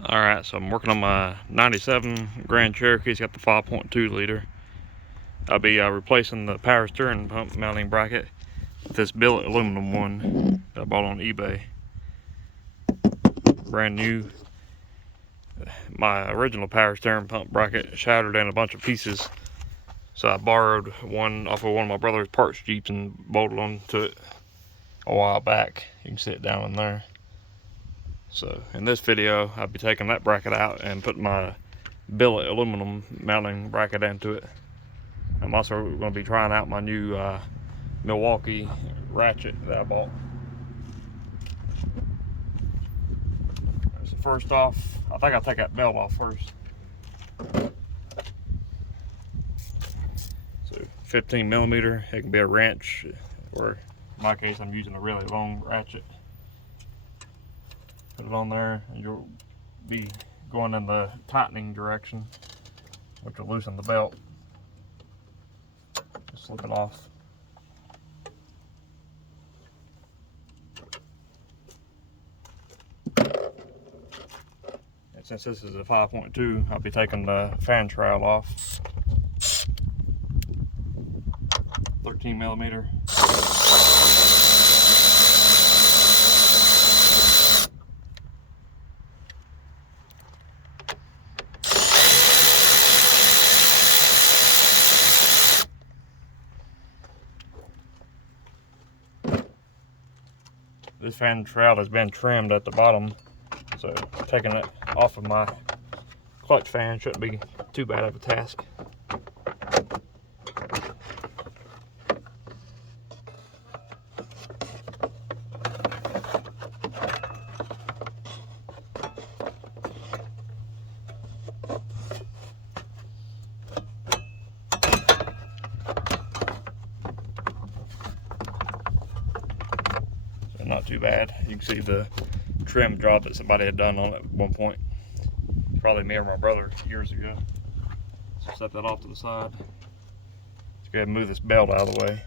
Alright, so I'm working on my 97 Grand Cherokee. It's got the 5.2 liter. I'll be replacing the power steering pump mounting bracket with this billet aluminum one that I bought on eBay. Brand new. My original power steering pump bracket shattered in a bunch of pieces, so I borrowed one off of one of my brother's parts Jeeps and bolted onto it a while back. You can see it down in there. So in this video, I'll be taking that bracket out and putting my billet aluminum mounting bracket into it. I'm also going to be trying out my new Milwaukee ratchet that I bought. So first off, I think I'll take that belt off first. So 15 millimeter, it can be a wrench, or in my case I'm using a really long ratchet. Put it on there and you'll be going in the tightening direction, which will loosen the belt. Just slip it off. And since this is a 5.2, I'll be taking the fan trowel off. 13 millimeter. This fan trowel has been trimmed at the bottom, so taking it off of my clutch fan shouldn't be too bad of a task. Not too bad. You can see the trim job that somebody had done on it at one point. Probably me or my brother years ago. So set that off to the side. Let's go ahead and move this belt out of the way.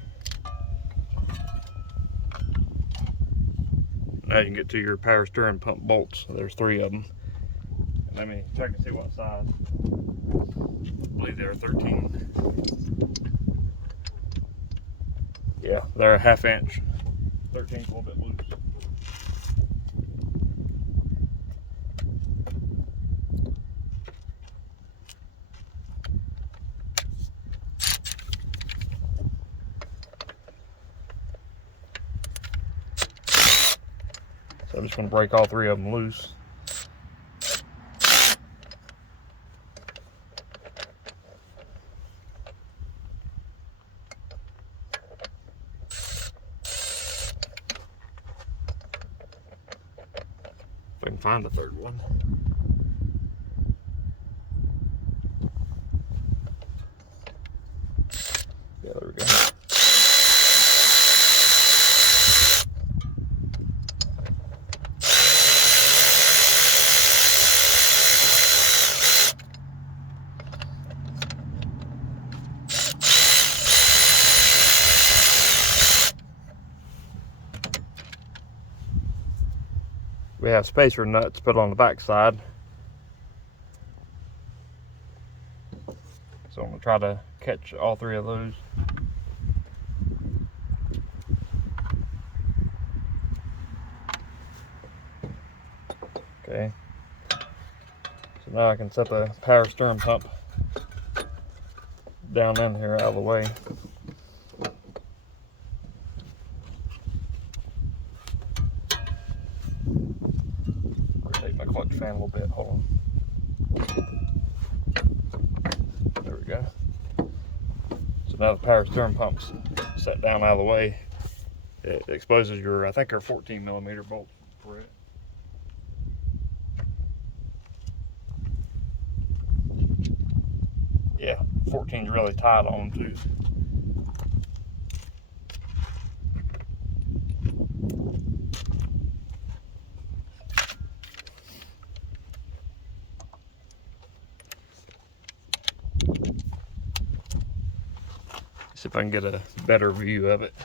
Now you can get to your power steering pump bolts. There's 3 of them. And let me check and see what size. I believe they're 13. Yeah, they're a 1/2 inch. 13's a little bit loose. So I'm just going to break all 3 of them loose. If I can find the 3rd one. Yeah, there we go. We have spacer nuts put on the back side. So I'm going to try to catch all 3 of those. Okay. So now I can set the power steering pump down in here out of the way. Rotate my clutch fan a little bit. Hold on. There we go. So now the power steering pump's set down out of the way. It exposes your, I think they're 14 millimeter bolts for it. Yeah, 14's really tight on them too. See if I can get a better view of it.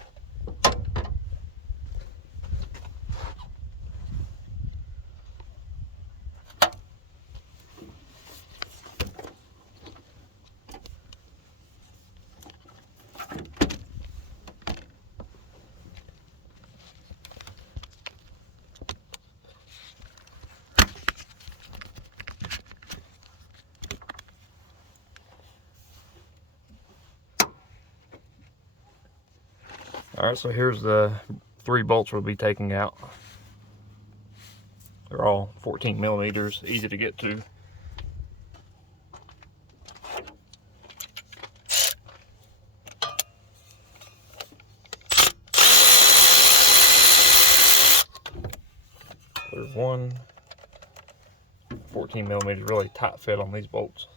Alright, so here's the 3 bolts we'll be taking out. They're all 14 millimeters, easy to get to. There's one 14 millimeter, really tight fit on these bolts.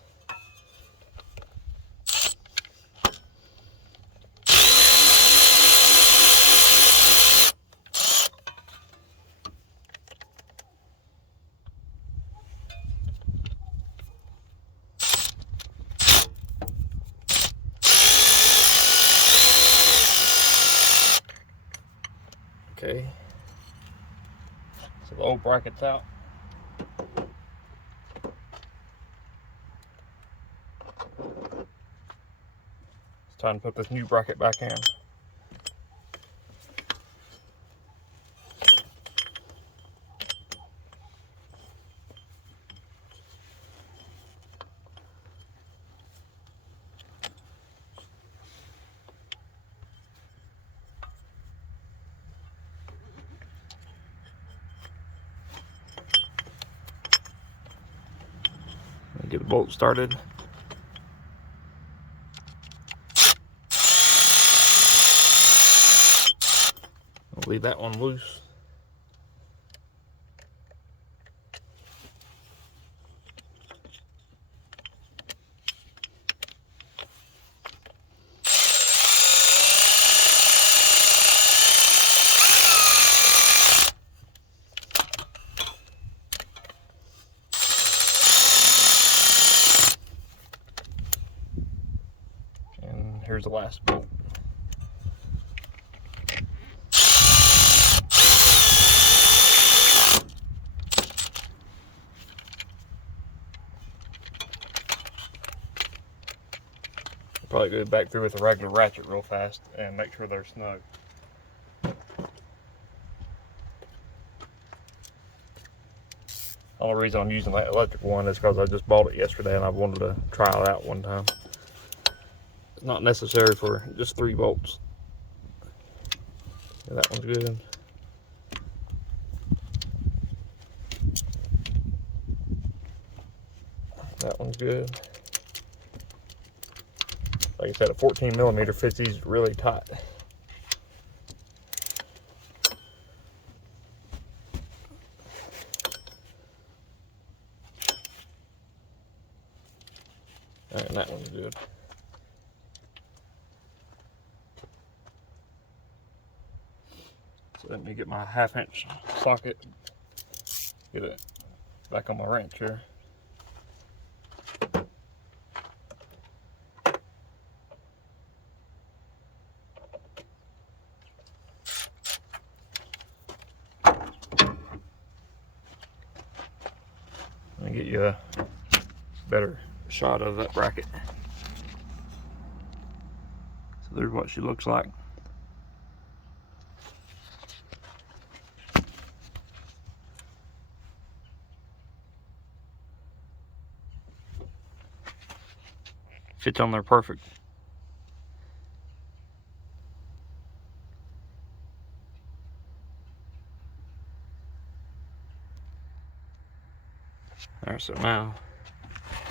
Okay, so the old bracket's out. It's time to put this new bracket back in. Get the bolt started. I'll leave that one loose. Here's the last bolt. Probably go back through with a regular ratchet real fast and make sure they're snug. The only reason I'm using that electric one is because I just bought it yesterday and I wanted to try it out one time. It's not necessary for just 3 bolts. Yeah, that one's good. That one's good. Like I said, a 14 millimeter fits these really tight. And that one's good. So let me get my 1/2-inch socket, get it back on my wrench here. Let me get you a better shot of that bracket. So there's what she looks like. Fits on there perfect. Alright, so now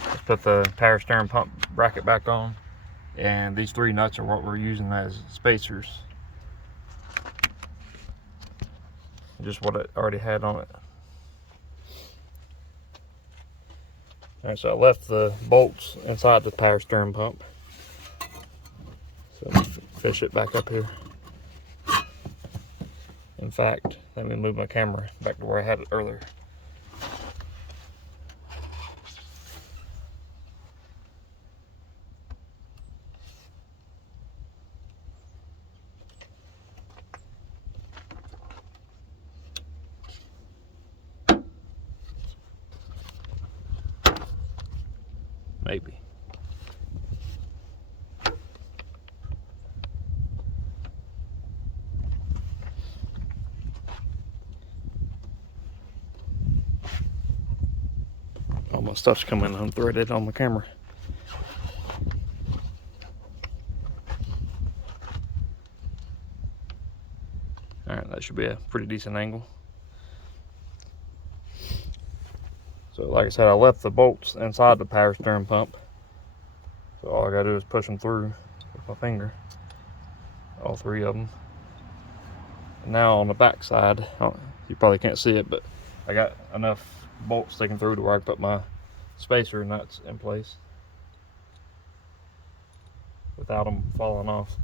let's put the power steering pump bracket back on, and these 3 nuts are what we're using as spacers. Just what it already had on it. Alright, so I left the bolts inside the power steering pump. So fish it back up here. In fact, let me move my camera back to where I had it earlier. Maybe. All my stuff's coming unthreaded on the camera. should be a pretty decent angle. So like I said, I left the bolts inside the power steering pump. So all I gotta do is push them through with my finger, all 3 of them. And now on the back side, you probably can't see it, but I got enough bolts sticking through to where I can put my spacer nuts in place without them falling off.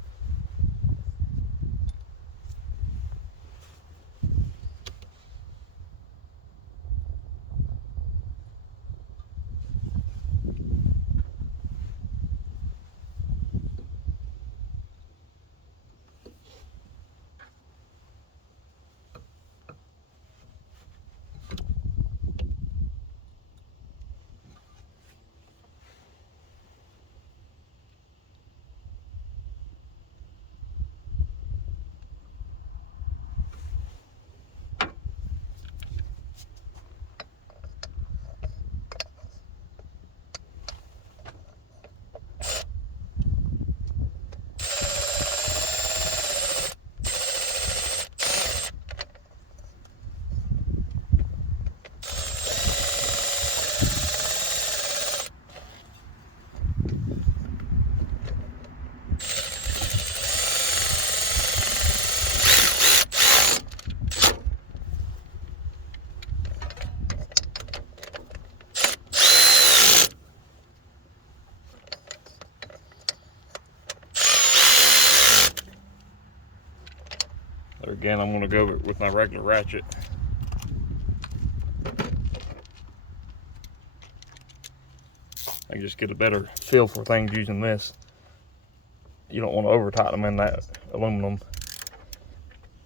There again, I'm gonna go with my regular ratchet. I can just get a better feel for things using this. You don't want to over tighten them in that aluminum,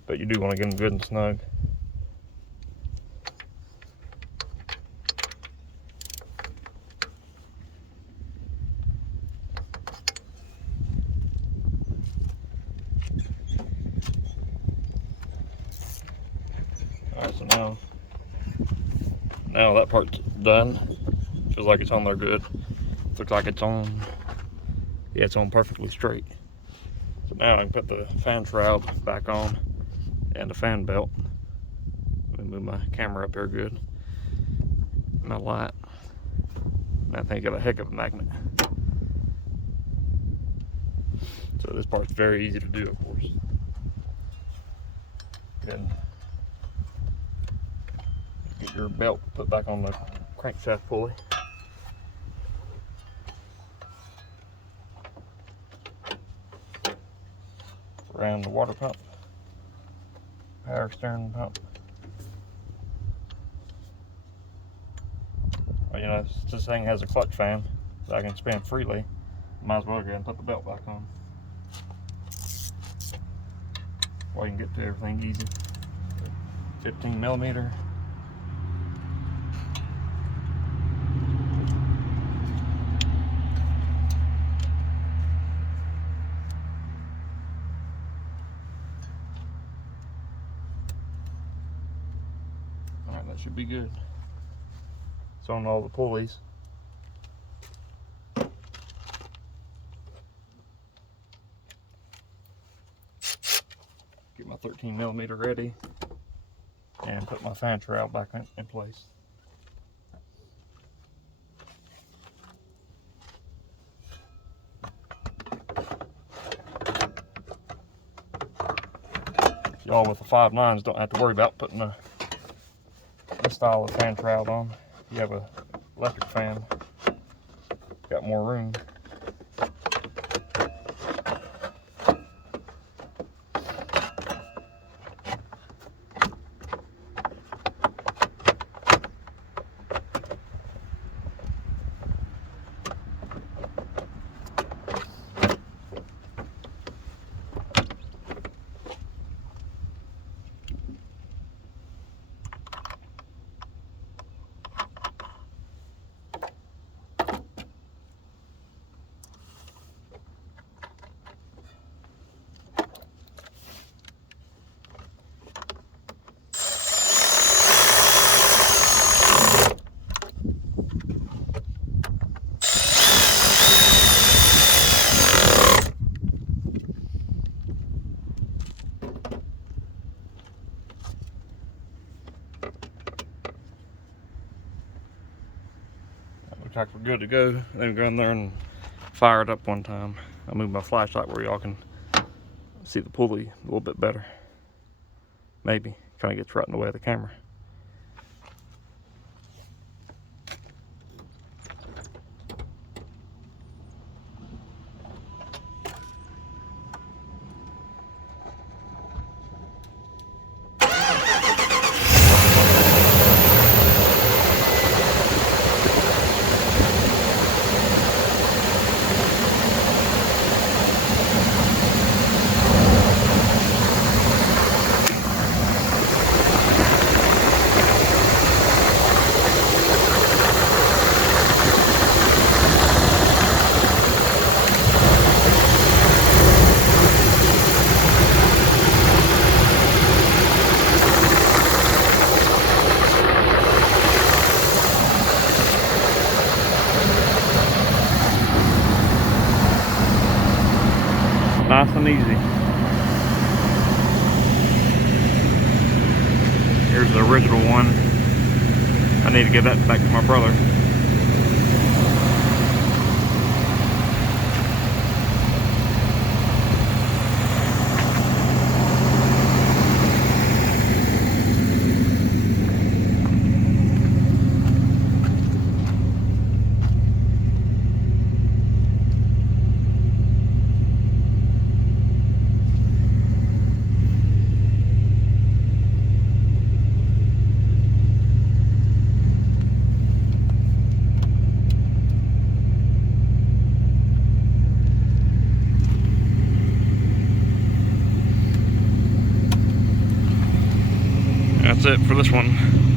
but you do want to get them good and snug. Alright, so now that part's done. Feels like it's on there good. Looks like it's on, yeah, it's on perfectly straight. So now I can put the fan shroud back on and the fan belt. Let me move my camera up here good. My light. That thing got a heck of a magnet. So this part's very easy to do, of course. Then get your belt put back on the crankshaft pulley. Around the water pump, power steering pump. Well, you know, this thing has a clutch fan that I can spin freely. Might as well go ahead and put the belt back on. Well, you can get to everything easy. 15mm. Alright, that should be good. It's on all the pulleys. Get my 13mm ready and put my fan shroud back in place. Y'all with the 5.9s don't have to worry about putting this style of fan shroud on. If you have an electric fan, got more room. Looks like we're good to go. Then go in there and fire it up one time. I'll move my flashlight where y'all can see the pulley a little bit better. Maybe. Kind of gets right in the way of the camera. Nice and easy. Here's the original one. I need to give that back to my brother. That's it for this one.